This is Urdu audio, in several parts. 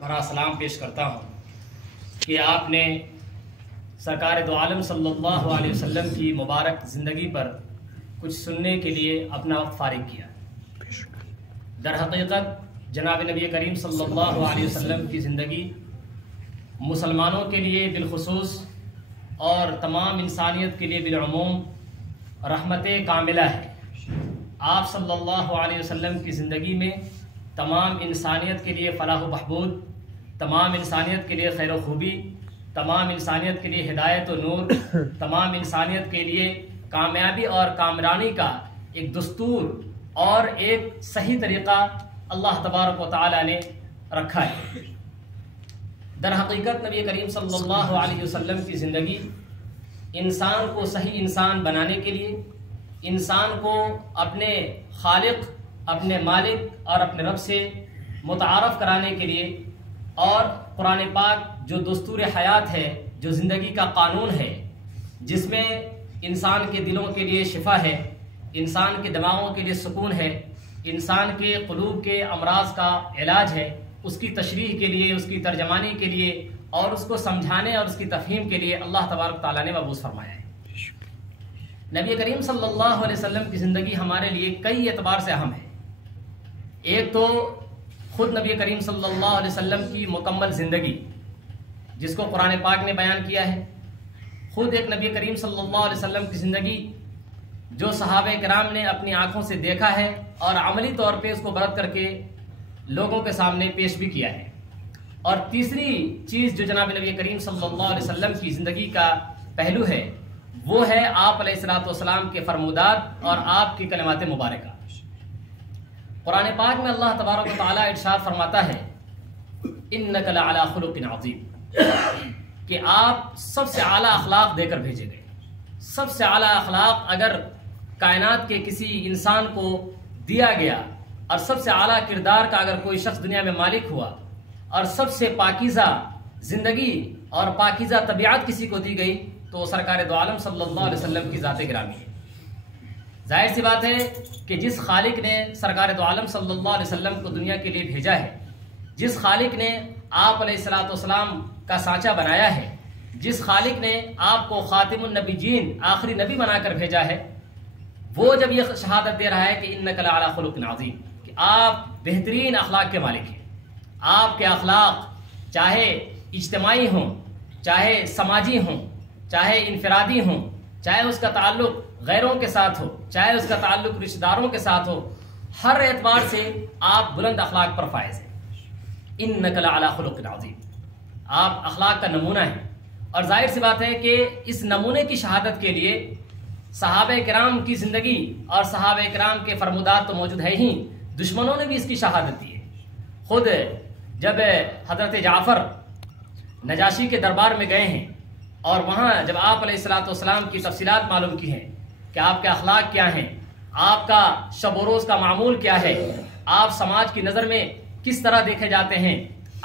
بھرا سلام پیش کرتا ہوں کہ آپ نے سرکار دو عالم صلی اللہ علیہ وسلم کی مبارک زندگی پر کچھ سننے کے لیے اپنا وقت فارغ کیا۔ در حقیقت جناب نبی کریم صلی اللہ علیہ وسلم کی زندگی مسلمانوں کے لیے بالخصوص اور تمام انسانیت کے لیے بالعموم رحمت کاملہ ہے۔ آپ صلی اللہ علیہ وسلم کی زندگی میں تمام انسانیت کے لیے فلاح و بہبود، تمام انسانیت کے لیے خیر و خوبی، تمام انسانیت کے لیے ہدایت و نور، تمام انسانیت کے لیے کامیابی اور کامرانی کا ایک دستور اور ایک صحیح طریقہ اللہ تبارک و تعالی نے رکھا ہے۔ در حقیقت نبی کریم صلی اللہ علیہ وسلم کی زندگی انسان کو صحیح انسان بنانے کے لیے، انسان کو اپنے خالق، اپنے مالک اور اپنے رب سے متعارف کرانے کے لیے، اور قرآن پاک جو دستور حیات ہے، جو زندگی کا قانون ہے، جس میں انسان کے دلوں کے لیے شفا ہے، انسان کے دماغوں کے لیے سکون ہے، انسان کے قلوب کے امراض کا علاج ہے، اس کی تشریح کے لیے، اس کی ترجمانی کے لیے اور اس کو سمجھانے اور اس کی تفہیم کے لیے اللہ تبارک تعالیٰ نے مبعوث فرمایا ہے۔ نبی کریم صلی اللہ علیہ وسلم کی زندگی ہمارے لیے کئی اعتبار سے اہم ہے۔ ایک تو خود نبی کریم صلی اللہ علیہ وسلم کی مکمل زندگی، جس کو قرآن پاک نے بیان کیا ہے، خود ایک نبی کریم صلی اللہ علیہ وسلم کی زندگی جو صحابہ کرام نے اپنی آنکھوں سے دیکھا ہے اور عملی طور پہ اس کو برت کر کے لوگوں کے سامنے پیش بھی کیا ہے۔ اور تیسری چیز جو جناب نبی کریم صلی اللہ علیہ وسلم کی زندگی کا پہلو ہے، وہ ہے آپ علیہ الصلوۃ والسلام کے فرمودات اور آپ کی کلمات مبارکہ۔ قرآن پاک میں اللہ تبارک و تعالیٰ ارشاد فرماتا ہے انک لعلی خلق عظیم، کہ آپ سب سے اعلیٰ اخلاق دے کر بھیجے گئے۔ سب سے اعلیٰ اخلاق اگر کائنات کے کسی انسان کو دیا گیا، اور سب سے اعلیٰ کردار کا اگر کوئی شخص دنیا میں مالک ہوا، اور سب سے پاکیزہ زندگی اور پاکیزہ طبیعت کسی کو دی گئی، تو سرکار دو عالم صلی اللہ علیہ وسلم کی ذات گرامی ہے۔ ظاہر سی بات ہے کہ جس خالق نے سرکار دو عالم صلی اللہ علیہ وسلم کو دنیا کے لیے بھیجا ہے، جس خالق نے آپ علیہ الصلوۃ والسلام کا سانچہ بنایا ہے، جس خالق نے آپ کو خاتم النبیین، آخری نبی بنا کر بھیجا ہے، وہ جب یہ شہادت دے رہا ہے کہ انک لعلی خلق عظیم، کہ آپ بہترین اخلاق کے مالک ہیں۔ آپ کے اخلاق چاہے اجتماعی ہوں، چاہے سماجی ہوں، چاہے انفرادی ہوں، چاہے اس کا تعلق غیروں کے ساتھ ہو، چاہے اس کا تعلق رشتہ داروں کے ساتھ ہو، ہر اعتبار سے آپ بلند اخلاق پر فائز ہیں۔ انک لعلی خلق عظیم، آپ اخلاق کا نمونہ ہیں۔ اور ظاہر سی بات ہے کہ اس نمونے کی شہادت کے لیے صحابہ کرام کی زندگی اور صحابہ کرام کے فرمودات تو موجود ہے ہی، دشمنوں نے بھی اس کی شہادت دی ہے۔ خود جب حضرت جعفر نجاشی کے دربار میں گئے ہیں اور وہاں جب آپ علیہ الصلوۃ والسلام کی تفصیلات معلوم کی ہیں کہ آپ کے اخلاق کیا ہیں، آپ کا شب و روز کا معمول کیا ہے، آپ سماج کی نظر میں کس طرح دیکھے جاتے ہیں،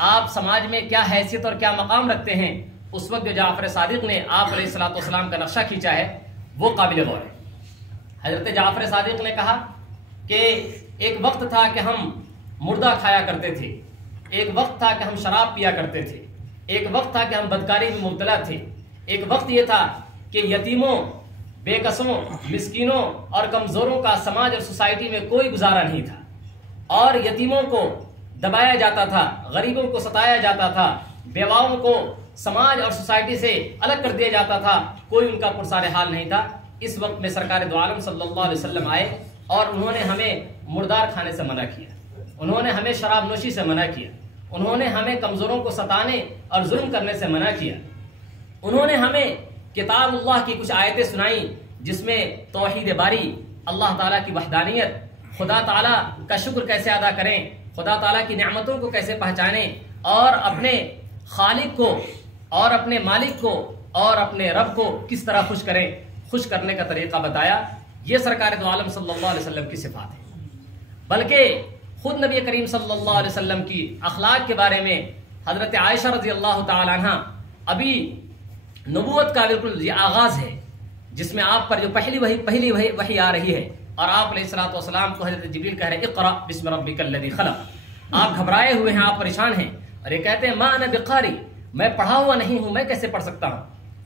آپ سماج میں کیا حیثیت اور کیا مقام رکھتے ہیں، اس وقت جو جعفر صادق نے آپ علیہ الصلوۃ والسلام کا نقشہ کھینچا ہے وہ قابل غور ہے۔ حضرت جعفر صادق نے کہا کہ ایک وقت تھا کہ ہم مردہ کھایا کرتے تھے، ایک وقت تھا کہ ہم شراب پیا کرتے تھے، ایک وقت تھا کہ ہم بدکاری میں مبتلا تھے، ایک وقت یہ تھا کہ یتیموں، بے کسوں، مسکینوں اور کمزوروں کا سماج اور سوسائٹی میں کوئی گزارا نہیں تھا، اور یتیموں کو دبایا جاتا تھا، غریبوں کو ستایا جاتا تھا، بیواؤں کو سماج اور سوسائٹی سے الگ کر دیا جاتا تھا، کوئی ان کا پرسار حال نہیں تھا۔ اس وقت میں سرکار دو عالم صلی اللہ علیہ وسلم آئے اور انہوں نے ہمیں مردار کھانے سے منع کیا، انہوں نے ہمیں شراب نوشی سے منع کیا، انہوں نے ہمیں کمزوروں کو ستانے اور ظلم کرنے سے منع کیا، انہوں نے ہمیں کتاب اللہ کی کچھ آیتیں سنائیں جس میں توحید باری، اللہ تعالیٰ کی وحدانیت، خدا تعالیٰ کا شکر کیسے ادا کریں، خدا تعالیٰ کی نعمتوں کو کیسے پہچانیں، اور اپنے خالق کو اور اپنے مالک کو اور اپنے رب کو کس طرح خوش کریں، خوش کرنے کا طریقہ بتایا۔ یہ سرکار دو عالم صلی اللہ علیہ وسلم کی صفات ہے۔ بلکہ خود نبی کریم صلی اللہ علیہ وسلم کی اخلاق کے بارے میں حضرت عائشہ رضی اللہ تعالی عنہ، ابھی نبوت کا بالکل یہ آغاز ہے جس میں آپ پر جو پہلی وحی آ رہی ہے، اور آپ علیہ الصلوۃ والسلام کو حضرت جبریل کہہ رہے اقرأ بسم ربک الذی خلق، آپ گھبرائے ہوئے ہیں، آپ پریشان ہیں، اور یہ کہتے ہیں ما انا بقاری، میں پڑھا ہوا نہیں ہوں، میں کیسے پڑھ سکتا ہوں؟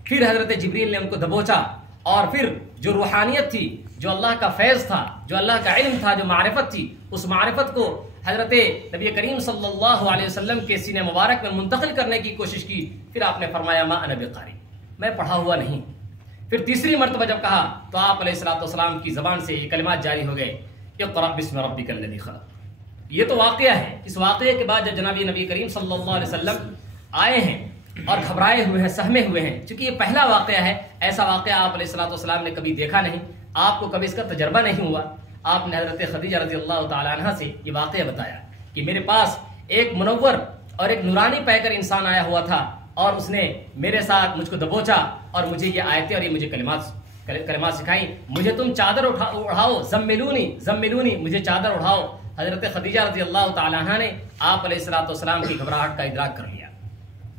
پھر حضرت جبریل نے ان کو دبوچا، اور پھر جو روحانیت تھی، جو اللہ کا فیض تھا، جو اللہ کا علم تھا، جو معرفت تھی، اس معرفت کو حضرت نبی کریم صلی اللہ علیہ وسلم کے سینے مبارک میں منتقل کرنے کی کوشش کی۔ پھر آپ نے فرمایا ما انا بقاری، میں پڑھا ہوا نہیں۔ پھر تیسری مرتبہ جب کہا تو آپ علیہ الصلوۃ والسلام کی زبان سے یہ کلمات جاری ہو گئے، اقرأ بسم ربک الذی خلق۔ یہ تو واقعہ ہے۔ اس واقعے کے بعد جب جناب نبی کریم صلی اللہ علیہ وسلم آئے ہیں اور گھبرائے ہوئے ہیں، سہمے ہوئے ہیں، چونکہ یہ پہلا واقعہ ہے، ایسا واقعہ آپ علیہ الصلوۃ والسلام نے کبھی دیکھا نہیں، آپ کو کبھی اس کا تجربہ نہیں ہوا۔ آپ نے حضرت خدیجہ رضی اللہ تعالی عنہا سے یہ واقعہ بتایا کہ میرے پاس ایک منور اور ایک نورانی پہ کر انسان آیا ہوا تھا، اور اس نے میرے ساتھ مجھ کو دبوچا اور مجھے یہ آیتیں اور یہ مجھے کلمات سکھائیں، مجھے تم چادر اڑھاؤ، زملونی، مجھے چادر اڑھاؤ۔ حضرت خدیجہ رضی اللہ تعالی عنہا نے آپ علیہ الصلوۃ والسلام کی گھبراہٹ کا ادراک کر لیا،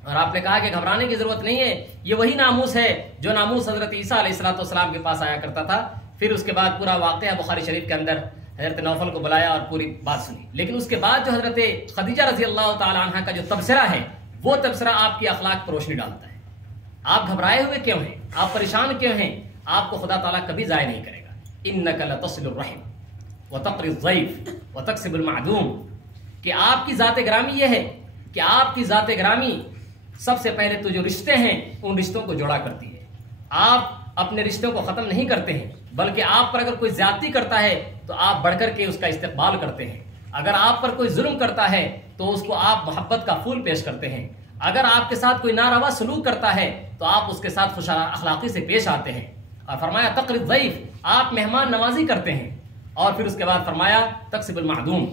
اور آپ نے کہا کہ گھبرانے کی ضرورت نہیں ہے، یہ وہی ناموس ہے جو ناموس حضرت عیسیٰ علیہ الصلوۃ والسلام کے پاس آیا کرتا تھا۔ پھر اس کے بعد پورا واقعہ بخاری شریف کے اندر حضرت نوفل کو بلایا اور پوری بات سنی۔ لیکن اس کے بعد جو حضرت خدیجہ رضی اللہ تعالی عنہا کا جو تبصرہ ہے، وہ تبصرہ آپ کی اخلاق پر روشنی ڈالتا ہے۔ آپ گھبرائے ہوئے کیوں ہیں؟ آپ پریشان کیوں ہیں؟ آپ کو خدا تعالیٰ کبھی ضائع نہیں کرے گا۔ انک لتصل الرحم وتقری الضیف وتکسب المعدوم، کہ آپ کی ذات گرامی یہ ہے کہ آپ کی ذات گرامی سب سے پہلے تو جو رشتے ہیں ان رشتوں کو جوڑا کرتی ہے۔ آپ اپنے رشتوں کو ختم نہیں کرتے ہیں، بلکہ آپ پر اگر کوئی زیادتی کرتا ہے تو آپ بڑھ کر کے اس کا استقبال کرتے ہیں۔ اگر آپ پر کوئی ظلم کرتا ہے تو اس کو آپ محبت کا پھول پیش کرتے ہیں۔ اگر آپ کے ساتھ کوئی ناروا سلوک کرتا ہے تو آپ اس کے ساتھ خوش اخلاقی سے پیش آتے ہیں۔ اور فرمایا تقری الضیف، آپ مہمان نوازی کرتے ہیں۔ اور پھر اس کے بعد فرمایا تکسب المعدوم،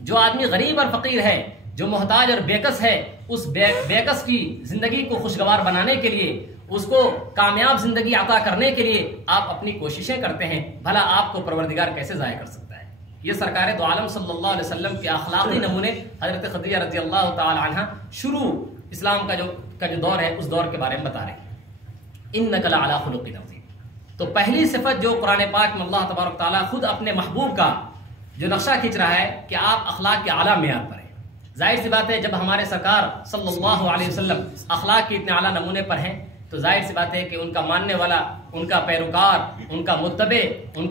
جو آدمی غریب اور فقیر ہے، جو محتاج اور بیکس ہے، اس بیکس کی زندگی کو خوشگوار بنانے کے لیے، اس کو کامیاب زندگی عطا کرنے کے لیے آپ اپنی کوششیں کرتے ہیں۔ بھلا آپ کو پروردگار کیسے ضائع کر سکتا ہے؟ یہ سرکار دو عالم صلی اللہ علیہ وسلم کے اخلاقی نمونے حضرت خدیجہ رضی اللہ تعالی عنہ شروع اسلام کا جو دور ہے اس دور کے بارے میں بتا رہے ہیں۔ انک لعلی خلق عظیم۔ تو پہلی صفت جو قرآن پاک میں اللہ تبارک تعالیٰ خود اپنے محبوب کا جو نقشہ کھینچ رہا ہے کہ آپ اخلاق کے اعلیٰ معیار پر ہیں۔ ظاہر سی بات ہے جب ہمارے سرکار صلی اللہ علیہ وسلم اخلاق کے اتنے اعلیٰ نمونے پر ہیں تو ظاہر سی بات ہے کہ ان کا ماننے والا، ان کا پیروکار، ان کا متبع، ان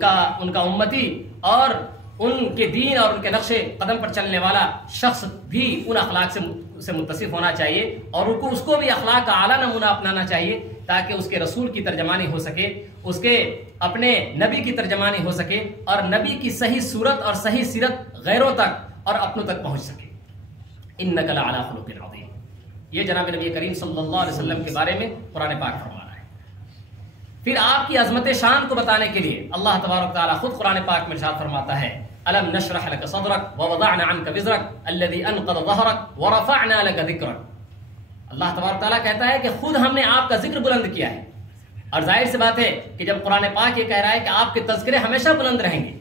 کا امتی اور ان کے دین اور ان کے نقش قدم پر چلنے والا شخص بھی ان اخلاق سے متصف ہونا چاہیے، اور اس کو بھی اخلاق کا اعلیٰ نمونہ اپنانا چاہیے تاکہ اس کے رسول کی ترجمانی ہو سکے، اس کے اپنے نبی کی ترجمانی ہو سکے، اور نبی کی صحیح صورت اور صحیح سیرت غیروں تک اور اپنوں تک پہنچ سکے۔ انک لعلی خلق عظیم، یہ جناب نبی کریم صلی اللہ علیہ وسلم کے بارے میں قرآن پاک فرما رہا ہے۔ پھر آپ کی عظمت شان کو بتانے کے لیے اللہ تبارک تعالیٰ خود قرآن پاک میں ارشاد فرماتا ہے الم نشرح لك صدرك ووضعنا عنك وزرك الذي انقض ظهرك ورفعنا لك ذكرك۔ اللہ تبارک تعالیٰ کہتا ہے کہ خود ہم نے آپ کا ذکر بلند کیا ہے، اور ظاہر سی بات ہے کہ جب قرآن پاک یہ کہہ رہا ہے کہ آپ کے تذکرے ہمیشہ بلند رہیں گے،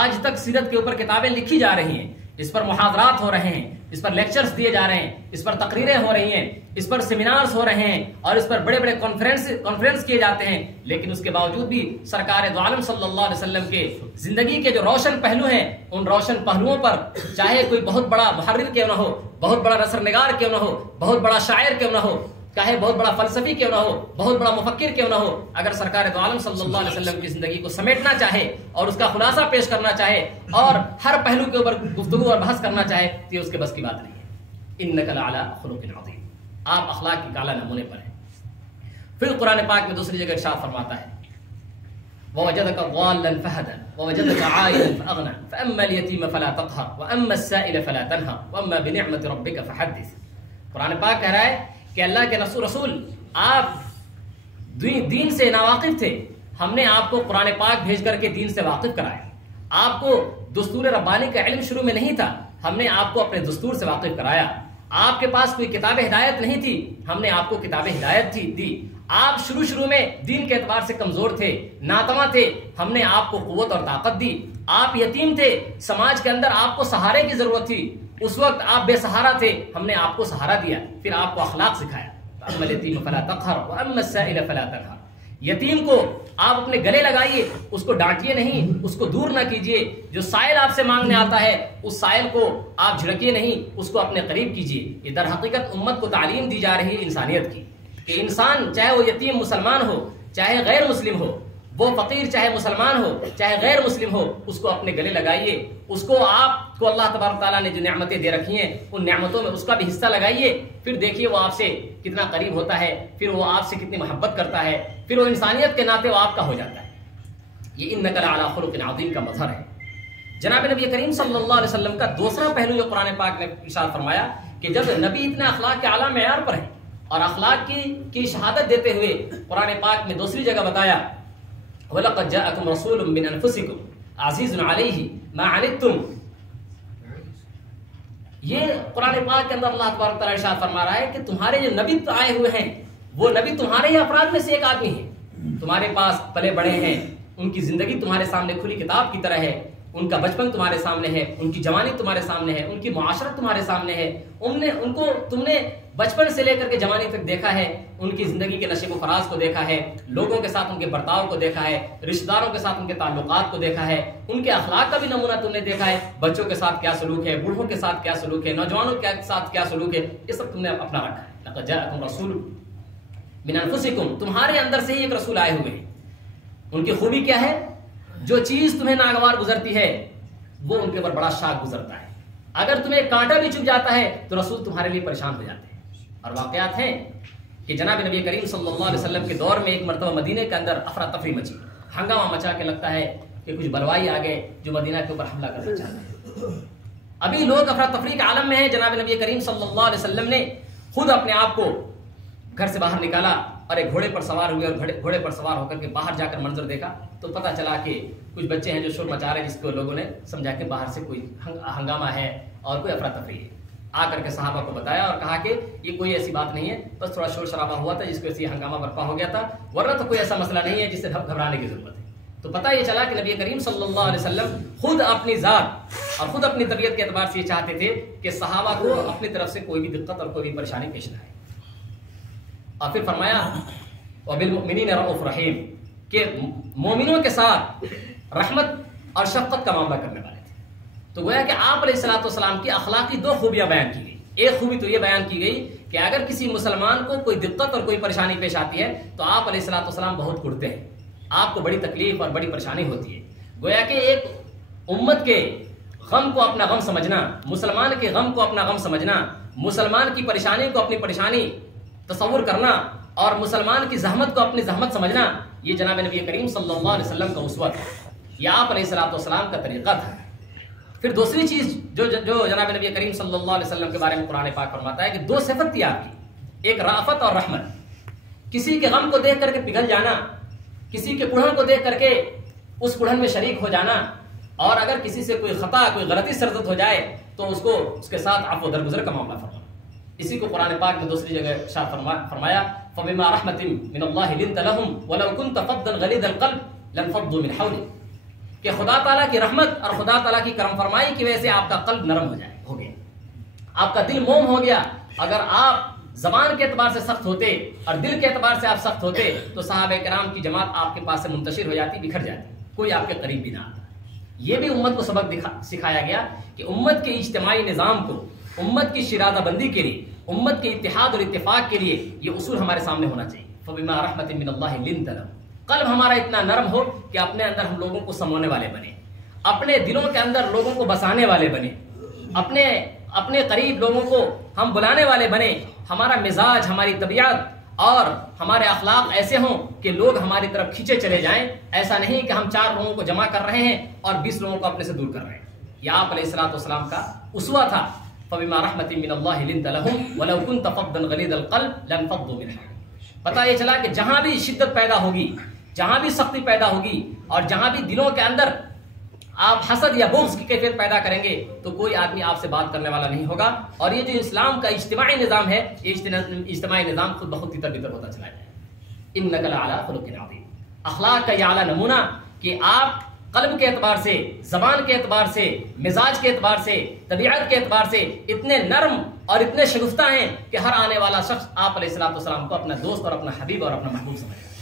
آج تک سیرت کے اوپر کتابیں لکھی جا رہی ہیں، اس پر محاضرات ہو رہے ہیں، اس پر لیکچرز دیے جا رہے ہیں، اس پر تقریریں ہو رہی ہیں، اس پر سیمینارز ہو رہے ہیں، اور اس پر بڑے بڑے کانفرنس کیے جاتے ہیں، لیکن اس کے باوجود بھی سرکار دو عالم صلی اللہ علیہ وسلم کے زندگی کے جو روشن پہلو ہیں ان روشن پہلوؤں پر چاہے کوئی بہت بڑا محرر کیوں نہ ہو، بہت بڑا نثر نگار کیوں نہ ہو، بہت بڑا شاعر کیوں نہ ہو، چاہے بہت بڑا فلسفی کیوں نہ ہو، بہت بڑا مفکر کیوں نہ ہو، اگر سرکار دو عالم صلی اللہ علیہ وسلم کی زندگی کو سمیٹنا چاہے اور اس کا خلاصہ پیش کرنا چاہے اور ہر پہلو کے اوپر گفتگو اور بحث کرنا چاہے تو یہ اس کے بس کی بات نہیں ہے۔ انک لعلی خلق عظیم، آپ اخلاق کے اعلیٰ نمونے پر ہیں۔ پھر قرآن پاک میں دوسری جگہ ارشاد فرماتا ہے وَوَجَدَكَ ضَالًّا فَهَدًا وَوَجَدَكَ عَائِلًا فَأَغْنَىٰ فَأَمَّا الْيَتِيمَ فَلَا تَقْهَرْ وَأَمَّا السَّائِلَ فَلَا تَنْهَرْ وَأَمَّا بِنِعْمَةِ رَبِّكَ فَحَدِّثْ۔ قرآن پاک کہہ رہا ہے کہ اللہ کے رسول آپ دین سے ناواقف تھے، ہم نے آپ کو قرآن پاک بھیج کر کے دین سے واقف کرایا۔ آپ کو دستور ربانی کا علم شروع میں نہیں تھا، ہم نے آپ کو اپنے دستور سے واقف کرایا۔ آپ کے پاس کوئی کتاب ہدایت نہیں تھی، ہم نے آپ کو کتاب ہدایت دی۔ آپ شروع میں دین کے اعتبار سے کمزور تھے، ناتواں تھے، ہم نے آپ کو قوت اور طاقت دی۔ آپ یتیم تھے، سماج کے اندر آپ کو سہارے کی ضرورت تھی، اس وقت آپ بے سہارا تھے، ہم نے آپ کو سہارا دیا، پھر آپ کو اخلاق سکھایا۔ اما الیتیم فلا تقہر واما السائل فلا تنہر۔ یتیم کو آپ اپنے گلے لگائیے، اس کو ڈانٹیے نہیں، اس کو دور نہ کیجیے، جو سائل آپ سے مانگنے آتا ہے اس سائل کو آپ جھڑکیے نہیں، اس کو اپنے قریب کیجیے۔ یہ در حقیقت امت کو تعلیم دی جا رہی ہے انسانیت کی، کہ انسان چاہے وہ یتیم مسلمان ہو چاہے غیر مسلم ہو، وہ فقیر چاہے مسلمان ہو چاہے غیر مسلم ہو، اس کو اپنے گلے لگائیے، اس کو آپ کو اللہ تبارک تعالیٰ نے جو نعمتیں دے رکھی ہیں ان نعمتوں میں اس کا بھی حصہ لگائیے، پھر دیکھیے وہ آپ سے کتنا قریب ہوتا ہے، پھر وہ آپ سے کتنی محبت کرتا ہے، پھر وہ انسانیت کے ناطے وہ آپ کا ہو جاتا ہے۔ یہ انک لعلی خلق عظیم کا مظہر ہے۔ جناب نبی کریم صلی اللہ علیہ وسلم کا دوسرا پہلو جو قرآن پاک نے ارشاد فرمایا کہ جب نبی اتنے اخلاق کے اعلیٰ معیار پر ہیں اور اخلاق کی شہادت دیتے ہوئے قرآن پاک میں دوسری جگہ بتایا وَلَقَدْ جَاءَكُمْ رَسُولٌ مِّنْ أَنفُسِكُمْ عَزِيزٌ عَلَيْهِ مَا عَنِتُّمْ، یہ قرآن پاک کے اندر اللہ تبارک تعالیٰ ارشاد فرما رہا ہے کہ تمہارے جو نبی آئے ہوئے ہیں وہ نبی تمہارے ہی افراد میں سے ایک آدمی ہے، تمہارے پاس پلے بڑے ہیں، ان کی زندگی تمہارے سامنے کھلی کتاب کی طرح ہے، ان کا بچپن تمہارے سامنے ہے، ان کی جوانی تمہارے سامنے ہے، ان کی معاشرت تمہارے سامنے ہے، ان کو تم نے بچپن سے لے کر کے جوانی تک دیکھا ہے، ان کی زندگی کے نشیب و فراز کو دیکھا ہے، لوگوں کے ساتھ ان کے برتاؤ کو دیکھا ہے، رشتہ داروں کے ساتھ ان کے تعلقات کو دیکھا ہے، ان کے اخلاق کا بھی نمونہ تم نے دیکھا ہے، بچوں کے ساتھ کیا سلوک ہے، بوڑھوں کے ساتھ کیا سلوک ہے، نوجوانوں کے ساتھ کیا سلوک ہے، یہ سب تم نے اپنا رکھا ہے۔ لقد جاءکم رسول من انفسکم، تمہارے اندر سے ہی ایک رسول آئے ہوئے ہیں۔ ان کی خوبی کیا ہے؟ جو چیز تمہیں ناگوار گزرتی ہے وہ ان کے اوپر بڑا شاک گزرتا ہے، اگر تمہیں کانٹا بھی چبھ جاتا ہے تو رسول تمہارے لیے پریشان ہو جاتے ہیں۔ اور واقعات ہیں کہ جناب نبی کریم صلی اللہ علیہ وسلم کے دور میں ایک مرتبہ مدینے کے اندر افراتفری مچی، ہنگامہ مچا کے لگتا ہے کہ کچھ بلوائی آ گئے جو مدینہ کے اوپر حملہ کرنا چاہتے ہیں۔ ابھی لوگ افراتفری کے عالم میں ہیں، جناب نبی کریم صلی اللہ علیہ وسلم نے خود اپنے آپ کو گھر سے باہر نکالا اور ایک گھوڑے پر سوار ہوئے، اور گھوڑے پر سوار ہو کر کے باہر جا کر منظر دیکھا تو پتہ چلا کہ کچھ بچے ہیں جو شور مچا رہے ہیں، جس کو لوگوں نے سمجھا کہ باہر سے کوئی ہنگامہ ہے اور کوئی افراتفری ہے۔ آ کر کے صحابہ کو بتایا اور کہا کہ یہ کوئی ایسی بات نہیں ہے، بس تھوڑا شور شرابہ ہوا تھا جس کو ایسی ہنگامہ برپا ہو گیا تھا، ورنہ تو کوئی ایسا مسئلہ نہیں ہے جس سے گھبرانے کی ضرورت ہے۔ تو پتہ یہ چلا کہ نبی کریم صلی اللہ علیہ وسلم خود اپنی ذات اور خود اپنی طبیعت کے اعتبار سے یہ چاہتے تھے کہ صحابہ کو اپنی طرف سے کوئی بھی دقت اور کوئی بھی پریشانی پیش نہ آئے۔ اور پھر فرمایا وَبِالْمُؤْمِنِينَ رَءُوفٌ رَحِيمٌ، کہ مومنوں کے ساتھ رحمت اور شفقت کا معاملہ کرنے والے تھے۔ تو گویا کہ آپ علیہ الصلوۃ والسلام کی اخلاقی دو خوبیاں بیان کی گئی۔ ایک خوبی تو یہ بیان کی گئی کہ اگر کسی مسلمان کو کوئی دقت اور کوئی پریشانی پیش آتی ہے تو آپ علیہ الصلوۃ والسلام بہت کڑتے ہیں، آپ کو بڑی تکلیف اور بڑی پریشانی ہوتی ہے۔ گویا کہ ایک امت کے غم کو اپنا غم سمجھنا، مسلمان کے غم کو اپنا غم سمجھنا، مسلمان کی پریشانی کو اپنی پریشانی تصور کرنا اور مسلمان کی زحمت کو اپنی زحمت سمجھنا، یہ جناب نبی کریم صلی اللہ علیہ وسلم کا اسوہ تھا، یہ آپ علیہ الصلوۃ والسلام کا طریقہ تھا۔ پھر دوسری چیز جو جناب نبی کریم صلی اللہ علیہ وسلم کے بارے میں قرآن پاک فرماتا ہے کہ دو صفت تھی آپ کی، ایک رافت اور رحمت۔ کسی کے غم کو دیکھ کر کے پگھل جانا، کسی کے کڑھن کو دیکھ کر کے اس کڑھن میں شریک ہو جانا، اور اگر کسی سے کوئی خطا کوئی غلطی سرزد ہو جائے تو اس کے ساتھ عفو درگزر کا معاملہ فرمانا۔ اسی کو قرآن پاک میں دوسری جگہ ارشاد فرمایا فَبِمَا رَحْمَةٍ مِّنَ اللَّهِ لِنْتَ لَهُمْ وَلَوْ كُنْتَ فَظًّا غَلِيظَ الْقَلْبِ لَانفَضُّوا مِنْ حَوْلِكَ، کہ خدا تعالیٰ کی رحمت اور خدا تعالیٰ کی کرم فرمائی کی وجہ سے آپ کا قلب نرم ہو گیا، آپ کا دل موم ہو گیا۔ اگر آپ زبان کے اعتبار سے سخت ہوتے اور دل کے اعتبار سے آپ سخت ہوتے تو صحابہ کرام کی جماعت آپ کے پاس سے منتشر ہو جاتی، بکھر جاتی، کوئی آپ کے قریب بھی نہ آتا۔ یہ بھی امت کو سبق سکھایا گیا کہ امت کے اجتماعی نظام کو، امت کی شرادہ بندی کے لیے، امت کے اتحاد اور اتفاق کے لیے یہ اصول ہمارے سامنے ہونا چاہیے۔ فَبِمَا رَحْمَةٍ مِّنَ اللَّهِ لِنْتَ لَهُمْ، قلب ہمارا اتنا نرم ہو کہ اپنے اندر ہم لوگوں کو سمونے والے بنے، اپنے دلوں کے اندر لوگوں کو بسانے والے بنے، اپنے قریب لوگوں کو ہم بلانے والے بنے، ہمارا مزاج، ہماری طبیعت اور ہمارے اخلاق ایسے ہوں کہ لوگ ہماری طرف کھینچے چلے جائیں۔ ایسا نہیں کہ ہم 4 لوگوں کو جمع کر رہے ہیں اور 20 لوگوں کو اپنے سے دور کر رہے ہیں۔ یہ آپ علیہ الصلوۃ والسلام کا اسوہ تھا۔ فَبِمَا رَحْمَةٍ مِّنَ اللَّهِ لِنْتَ لَهُمْ وَلَوْ كُنْتَ فَظًّا غَلِيظَ الْقَلْبِ لَانفَضُّوا مِنْ حَوْلِكَ۔ پتہ یہ چلا کہ جہاں بھی شدت پیدا ہوگی، جہاں بھی سختی پیدا ہوگی اور جہاں بھی دلوں کے اندر آپ حسد یا بغض کی کیفیت پیدا کریں گے تو کوئی آدمی آپ سے بات کرنے والا نہیں ہوگا، اور یہ جو اسلام کا اجتماعی نظام ہے، یہ اجتماعی نظام خود بخود تیتر بتر ہوتا چلا جائے۔ انک لعلی خلق عظیم، اخلاق کا یہ اعلیٰ نمونہ کہ آپ قلب کے اعتبار سے، زبان کے اعتبار سے، مزاج کے اعتبار سے، طبیعت کے اعتبار سے اتنے نرم اور اتنے شگفتہ ہیں کہ ہر آنے والا شخص آپ علیہ الصلوۃ والسلام کو اپنا دوست اور اپنا حبیب اور اپنا محبوب سمجھے۔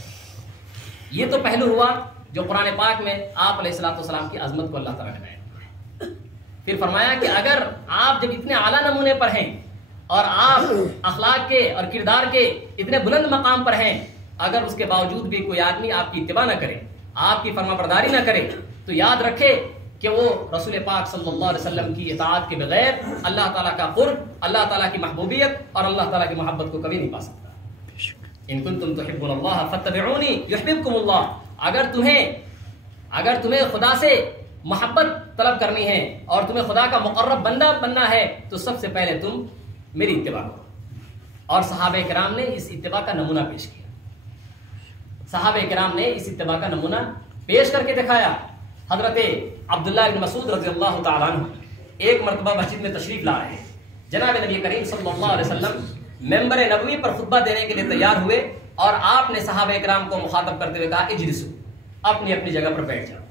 یہ تو پہلو ہوا جو قرآن پاک میں آپ علیہ الصلوۃ والسلام کی عظمت کو اللہ تعالیٰ نے بیان کیا۔ پھر فرمایا کہ اگر آپ جب اتنے اعلیٰ نمونے پر ہیں اور آپ اخلاق کے اور کردار کے اتنے بلند مقام پر ہیں، اگر اس کے باوجود بھی کوئی آدمی آپ کی اتباع نہ کرے، آپ کی فرما برداری نہ کرے، تو یاد رکھے کہ وہ رسول پاک صلی اللہ علیہ وسلم کی اطاعت کے بغیر اللہ تعالیٰ کا قرب، اللہ تعالیٰ کی محبوبیت اور اللہ تعالیٰ کی محبت کو کبھی نہیں پا سکتا۔ ان کنتم تحبون اللہ فاتبعونی یحببکم اللہ، اگر تمہیں خدا سے محبت طلب کرنی ہے اور تمہیں خدا کا مقرب بندہ بننا ہے تو سب سے پہلے تم میری اتباع کرو۔ اور صحابہ کرام نے اس اتباع کا نمونہ پیش کیا، صحابہ کرام نے اس اتباع کا نمونہ پیش کر کے دکھایا۔ حضرت عبداللہ بن مسعود رضی اللہ تعالیٰ عنہ ایک مرتبہ مسجد میں تشریف لا رہے ہیں، جناب نبی کریم صلی اللہ علیہ وسلم ممبر نبوی پر خطبہ دینے کے لیے تیار ہوئے اور آپ نے صحابہ کرام کو مخاطب کرتے ہوئے کہا اجلسو، اپنی اپنی جگہ پر بیٹھ جاؤ۔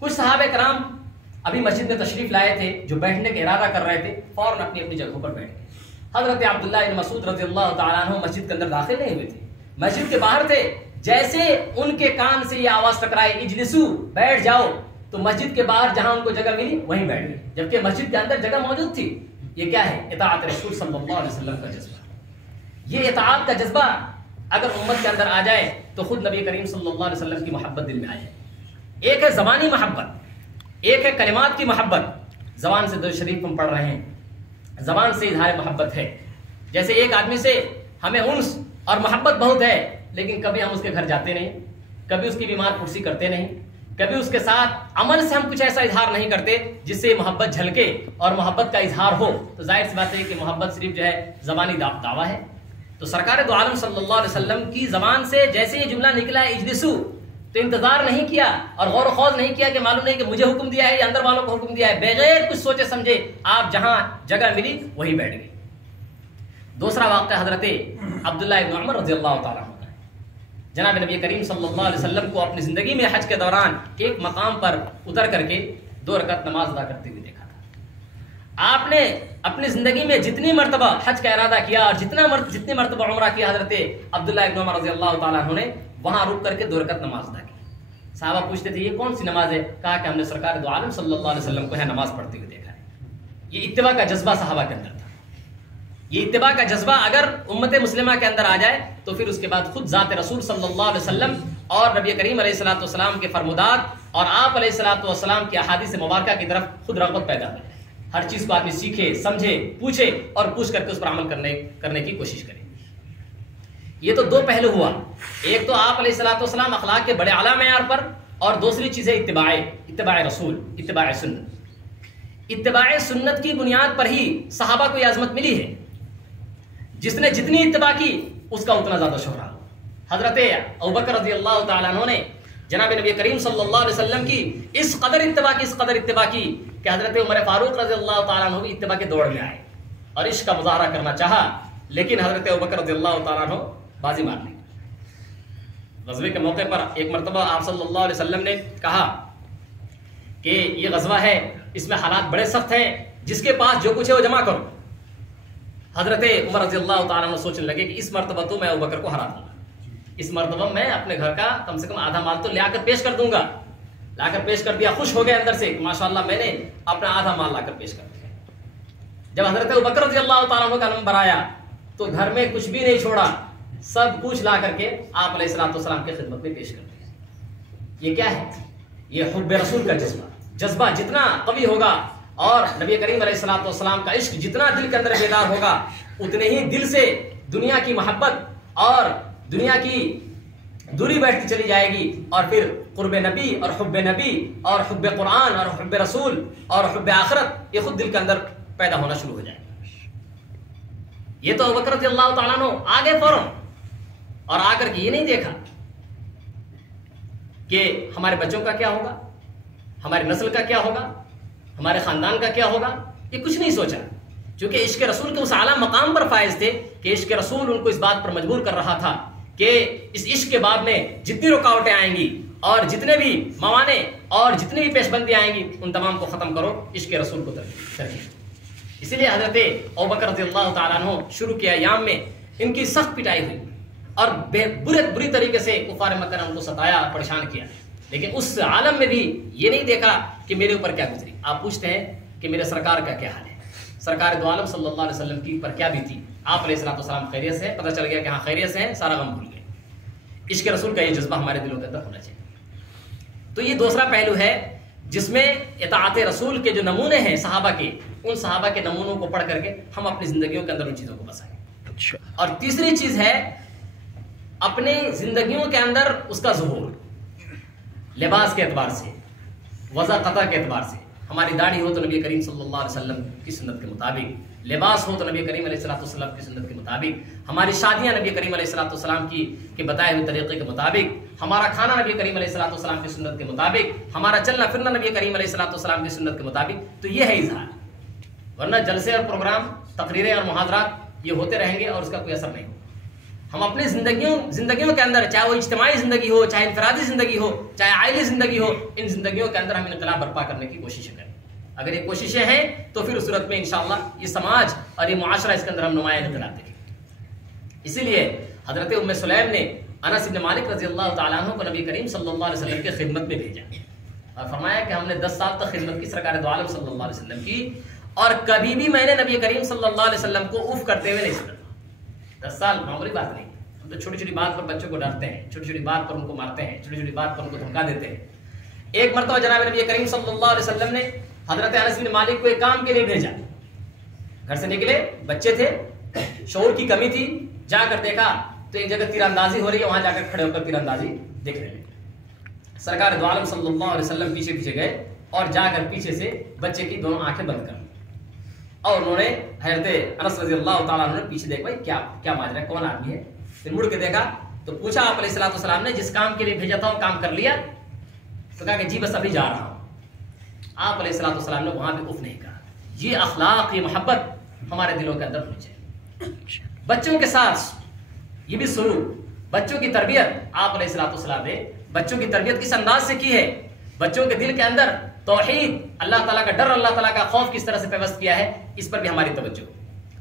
کچھ صحابہ کرام ابھی مسجد میں تشریف لائے تھے، جو بیٹھنے کا ارادہ کر رہے تھے، فوراً اپنی اپنی جگہوں پر بیٹھ گئے۔ حضرت عبداللہ بن مسعود رضی اللہ تعالیٰ عنہ مسجد کے اندر داخل نہیں ہوئے تھے، مسجد کے باہر تھے۔ جیسے ان کے کان سے یہ آواز ٹکرائی اجلسو، بیٹھ جاؤ، تو مسجد کے باہر جہاں ان کو جگہ ملی وہیں بیٹھ گئے، جبکہ مسجد کے اندر جگہ موجود تھی۔ یہ کیا ہے؟ اطاعت رسول صلی اللہ علیہ وسلم کا جذبہ۔ یہ اطاعت کا جذبہ اگر امت کے اندر آ جائے تو خود نبی کریم صلی اللہ علیہ وسلم کی محبت دل میں آ جائے۔ ایک ہے زبانی محبت، ایک ہے کلمات کی محبت، زبان سے درود شریف ہم پڑھ رہے ہیں، زبان سے اظہار محبت ہے۔ جیسے ایک آدمی سے ہمیں انس اور محبت بہت ہے، لیکن کبھی ہم اس کے گھر جاتے نہیں، کبھی اس کی بیمار پرسی کرتے نہیں، کبھی اس کے ساتھ عمل سے ہم کچھ ایسا اظہار نہیں کرتے جس سے محبت جھلکے اور محبت کا اظہار ہو، تو ظاہر سی بات ہے کہ محبت صرف جو ہے زبانی دعویٰ ہے۔ تو سرکار دو عالم صلی اللہ علیہ وسلم کی زبان سے جیسے یہ جملہ نکلا ہے اجلسو، تو انتظار نہیں کیا اور غور و خوض نہیں کیا کہ معلوم نہیں کہ مجھے حکم دیا ہے یا اندر والوں کو حکم دیا ہے، بغیر کچھ سوچے سمجھے آپ جہاں جگہ ملی وہیں بیٹھ گئے۔ دوسرا واقعہ حضرت عبداللہ ابن عمر رضی اللہ تعالیٰ عنہ، جناب نبی کریم صلی اللہ علیہ وسلم کو اپنی زندگی میں حج کے دوران ایک مقام پر اتر کر کے 2 رکعت نماز ادا کرتے ہوئے دیکھا تھا۔ آپ نے اپنی زندگی میں جتنی مرتبہ حج کا ارادہ کیا اور جتنی مرتبہ عمرہ کیا، حضرت عبداللہ ابن عمر رضی اللہ تعالیٰ عنہ نے وہاں رک کر کے 2 رکعت نماز ادا کی۔ صحابہ پوچھتے تھے یہ کون سی نماز ہے؟ کہا کہ ہم نے سرکار دو عالم صلی اللہ علیہ وسلم کو ہے نماز پڑھتے ہوئے دیکھا ہے۔ یہ اتباع کا جذبہ صحابہ کے اندر تھا۔ یہ اتباع کا جذبہ اگر امت مسلمہ کے اندر آ جائے تو پھر اس کے بعد خود ذات رسول صلی اللہ علیہ وسلم اور نبی کریم علیہ الصلوۃ والسلام کے فرمودات اور آپ علیہ الصلوۃ والسلام کی احادیث مبارکہ کی طرف خود رغبت پیدا ہو جائے۔ ہر چیز کو آدمی سیکھے، سمجھے، پوچھے اور پوچھ کر کے اس پر عمل کرنے کی کوشش کرے۔ یہ تو 2 پہلو ہوا، ایک تو آپ علیہ الصلوۃ والسلام اخلاق کے بڑے اعلیٰ معیار پر، اور دوسری چیز ہے اتباع رسول، اتباع سنت۔ اتباع سنت کی بنیاد پر ہی صحابہ کو یہ عظمت ملی ہے۔ جس نے جتنی اتباع کی اس کا اتنا زیادہ شہرہ۔ حضرت ابوبکر رضی اللہ تعالیٰ عنہ نے جناب نبی کریم صلی اللہ علیہ وسلم کی اس قدر اتباع کی کہ حضرت عمر فاروق رضی اللہ تعالیٰ عنہ بھی اتباع کے دوڑ میں آئے اور عشق کا مظاہرہ کرنا چاہا، لیکن حضرت ابوبکر رضی اللہ تعالیٰ عنہ بازی مار لی۔ غزوے کے موقع پر ایک مرتبہ آپ صلی اللہ علیہ وسلم نے کہا کہ یہ غزوہ ہے، اس میں حالات بڑے سخت ہیں، جس کے پاس جو کچھ ہے وہ جمع کرو۔ حضرت عمر رضی اللہ تعالیٰ عنہ سوچنے لگے کہ اس مرتبہ تو میں ابوبکر کو ہرا دوں گا، اس مرتبہ میں اپنے گھر کا کم سے کم آدھا مال تو لا کر پیش کر دوں گا۔ لا کر پیش کر دیا، خوش ہو گئے اندر سے کہ ماشاءاللہ میں نے اپنا آدھا مال لا کر پیش کر دیا۔ جب حضرت ابوبکر رضی اللہ تعالیٰ عنہ کا نمبر آیا تو گھر میں کچھ بھی نہیں چھوڑا، سب کچھ لا کر کے آپ علیہ الصلوۃ والسلام کی خدمت میں پیش کر دیا۔ یہ کیا ہے؟ یہ حب رسول کا جذبہ جتنا قوی ہوگا اور نبی کریم علیہ الصلوۃ والسلام کا عشق جتنا دل کے اندر بیدار ہوگا، اتنے ہی دل سے دنیا کی محبت اور دنیا کی دوری بیٹھتی چلی جائے گی، اور پھر قرب نبی اور حب قرآن اور حب رسول اور حب آخرت یہ خود دل کے اندر پیدا ہونا شروع ہو جائے گا۔ یہ تو ابوبکر رضی اللہ تعالیٰ عنہ آگے فوراً، اور آ کر کے یہ نہیں دیکھا کہ ہمارے بچوں کا کیا ہوگا، ہماری نسل کا کیا ہوگا، ہمارے خاندان کا کیا ہوگا، یہ کچھ نہیں سوچا، چونکہ عشق رسول کے اس اعلیٰ مقام پر فائز تھے کہ عشق رسول ان کو اس بات پر مجبور کر رہا تھا کہ اس عشق کے بعد میں جتنی رکاوٹیں آئیں گی اور جتنے بھی موانع اور جتنی بھی پیش بندی آئیں گی ان تمام کو ختم کرو، عشق رسول کو ترجیح۔ اسی لیے حضرت ابوبکر رضی اللہ تعالیٰ عنہ شروع کے ایام میں ان کی سخت پٹائی ہوئی اور بری طریقے سے کفار مکہ نے ان کو ستایا اور پریشان کیا، لیکن اس عالم میں بھی یہ نہیں دیکھا کہ میرے اوپر کیا گزری۔ آپ پوچھتے ہیں کہ میرے سرکار کا کیا حال ہے، سرکار دو عالم صلی اللہ علیہ وسلم کی پر کیا بیتی؟ آپ علیہ الصلوۃ والسلام خیریت سے ہیں، پتہ چل گیا کہ ہاں خیریت سے ہیں، سارا غم بھول گئے۔ عشق رسول کا یہ جذبہ ہمارے دلوں کے اندر ہونا چاہیے۔ تو یہ دوسرا پہلو ہے جس میں اطاعت رسول کے جو نمونے ہیں صحابہ کے، ان صحابہ کے نمونوں کو پڑھ کر کے ہم اپنی زندگیوں کے اندر ان چیزوں کو بسائیں۔ اور تیسری چیز ہے اپنی زندگیوں کے اندر اس کا ظہور، لباس کے اعتبار سے، وضع قطع کے اعتبار سے۔ ہماری داڑھی ہو تو نبی کریم صلی اللہ علیہ وسلم کی سنت کے مطابق، لباس ہو تو نبی کریم علیہ الصلوۃ والسلام کی سنت کے مطابق، ہماری شادیاں نبی کریم علیہ الصلوۃ والسلام کی بتائے ہوئے طریقے کے مطابق، ہمارا کھانا نبی کریم علیہ الصلوۃ والسلام کی سنت کے مطابق، ہمارا چلنا پھرنا نبی کریم علیہ الصلوۃ والسلام کی سنت کے مطابق۔ تو یہ ہے اظہار، ورنہ جلسے اور پروگرام، تقریریں اور محاضرات یہ ہوتے رہیں گے اور اس کا کوئی اثر نہیں ہوگا۔ ہم اپنی زندگیوں کے اندر، چاہے وہ اجتماعی زندگی ہو، چاہے انفرادی زندگی ہو، چاہے عائلی زندگی ہو، ان زندگیوں کے اندر ہم انقلاب برپا کرنے کی کوششیں کریں۔ اگر یہ کوششیں ہیں تو پھر اس صورت میں انشاءاللہ یہ سماج اور یہ معاشرہ، اس کے اندر ہم نمایاں انقلاب دیکھیں گے۔ اسی لیے حضرت ام سلیم نے انس بن مالک رضی اللہ تعالیٰ عنہ کو نبی کریم صلی اللہ علیہ وسلم کی خدمت میں بھیجا اور فرمایا کہ ہم نے 10 سال تک خدمت کی سرکار دو عالم صلی اللہ علیہ وسلم کی، اور کبھی بھی میں نے نبی کریم صلی اللہ علیہ وسلم کو اف کرتے ہوئے نہیں سنا۔ 10 سال معمولی بات نہیں، ہم تو چھوٹی چھوٹی بات پر بچوں کو ڈانٹتے ہیں، چھوٹی چھوٹی بات پر ان کو مارتے ہیں، چھوٹی چھوٹی بات پر ان کو دھمکا دیتے ہیں۔ ایک مرتبہ جناب نبی کریم صلی اللہ علیہ وسلم نے حضرت انس بن مالک کو ایک کام کے لیے بھیجا، گھر سے نکلے، بچے تھے، شعور کی کمی تھی، جا کر دیکھا تو ایک جگہ تیر اندازی ہو رہی ہے، وہاں جا کر کھڑے ہو کر تیر اندازی دیکھ رہے ہیں۔ سرکار دو عالم صلی اللہ علیہ وسلم پیچھے پیچھے گئے اور جا کر پیچھے سے بچے کی دونوں آنکھیں بند کر اور انہوں نے حضرت انس رضی اللہ تعالیٰ عنہ نے پیچھے دیکھ بھائی کیا ماجرا ہے، کون آدمی ہے؟ پھر مڑ کے دیکھا تو پوچھا آپ علیہ الصلوۃ والسلام نے جس کام کے لیے بھیجا تھا وہ کام کر لیا؟ تو کہا کہ جی بس ابھی جا رہا ہوں۔ آپ علیہ الصلوۃ والسلام نے وہاں بھی اف نہیں کہا۔ یہ اخلاق، یہ محبت ہمارے دلوں کے اندر ہونی چاہیے۔ بچوں کے ساتھ یہ بھی سلوک، بچوں کی تربیت آپ علیہ الصلوۃ والسلام نے بچوں کی تربیت کس انداز سے کی ہے، بچوں کے دل کے اندر توحید، اللہ تعالیٰ کا ڈر، اللہ تعالیٰ کا خوف کس طرح سے پیوست کیا ہے، اس پر بھی ہماری توجہ۔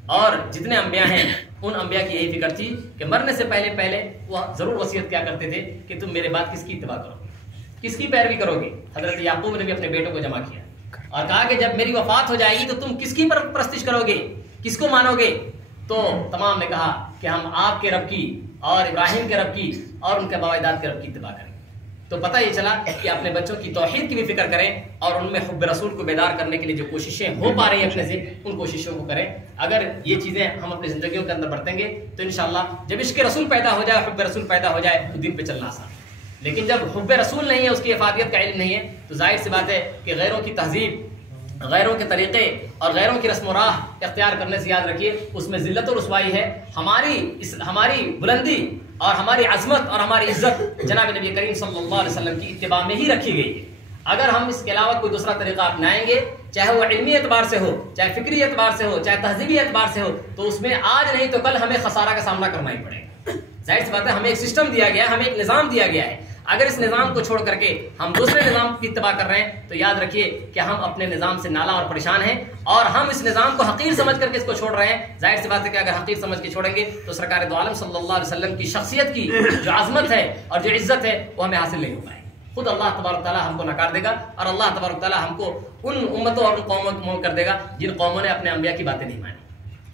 اور جتنے انبیاء ہیں ان انبیاء کی یہی فکر تھی کہ مرنے سے پہلے وہ ضرور وصیت کیا کرتے تھے کہ تم میرے بعد کس کی اتباع کرو گے، کس کی پیروی کرو گے۔ حضرت یعقوب نے بھی اپنے بیٹوں کو جمع کیا اور کہا کہ جب میری وفات ہو جائے گی تو تم کس کی پرستش کرو گے، کس کو مانو گے؟ تو تمام نے کہا کہ ہم آپ کے رب کی اور ابراہیم کے رب کی اور ان کے باپ داد کے رب کی اتباع کریں گے۔ تو پتہ یہ چلا کہ اپنے بچوں کی توحید کی بھی فکر کریں اور ان میں حب رسول کو بیدار کرنے کے لیے جو کوششیں ہو پا رہی ہیں اپنے سے، ان کوششوں کو کریں۔ اگر یہ چیزیں ہم اپنی زندگیوں کے اندر برتیں گے تو انشاءاللہ جب عشق رسول پیدا ہو جائے، حب رسول پیدا ہو جائے تو دین پہ چلنا آسان ہے۔ لیکن جب حب رسول نہیں ہے، اس کی افادیت کا علم نہیں ہے، تو ظاہر سی بات ہے کہ غیروں کی تہذیب، غیروں کے طریقے اور غیروں کی رسم و راہ اختیار کرنے سے یاد رکھیے اس میں ذلت و رسوائی ہے۔ ہماری بلندی اور ہماری عظمت اور ہماری عزت جناب نبی کریم صلی اللہ علیہ وسلم کی اتباع میں ہی رکھی گئی ہے۔ اگر ہم اس کے علاوہ کوئی دوسرا طریقہ اپنائیں گے، چاہے وہ علمی اعتبار سے ہو، چاہے فکری اعتبار سے ہو، چاہے تہذیبی اعتبار سے ہو، تو اس میں آج نہیں تو کل ہمیں خسارہ کا سامنا کرنا ہی پڑے گا۔ ظاہر سی بات ہے ہمیں ایک سسٹم دیا گیا ہے، ہمیں ایک نظام دیا گیا ہے۔ اگر اس نظام کو چھوڑ کر کے ہم دوسرے نظام کی اتباع کر رہے ہیں تو یاد رکھیے کہ ہم اپنے نظام سے نالا اور پریشان ہیں، اور ہم اس نظام کو حقیر سمجھ کر کے اس کو چھوڑ رہے ہیں۔ ظاہر سی بات ہے کہ اگر حقیر سمجھ کے چھوڑیں گے تو سرکار دو عالم صلی اللہ علیہ وسلم کی شخصیت کی جو عظمت ہے اور جو عزت ہے وہ ہمیں حاصل نہیں ہو پائے گی۔ خود اللہ تبارک تعالیٰ ہم کو نکار دے گا اور اللہ تبارک تعالیٰ ہم کو ان امتوں اور ان قوموں کو منع کر دے گا جن قوموں نے اپنے انبیاء کی باتیں نہیں مانی۔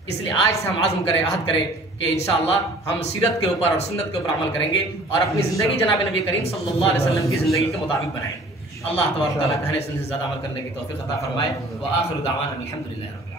اس لیے آج سے ہم عزم کریں، عہد کریں کہ انشاءاللہ ہم سیرت کے اوپر اور سنت کے اوپر عمل کریں گے اور اپنی زندگی جناب نبی کریم صلی اللہ علیہ وسلم کی زندگی کے مطابق بنائیں گے۔ اللہ تبارک تعالیٰ کہنے سننے سے زیادہ عمل کرنے کی توفیق عطا فرمائے۔ وآخر دعوانا الحمدللہ رب العالمین۔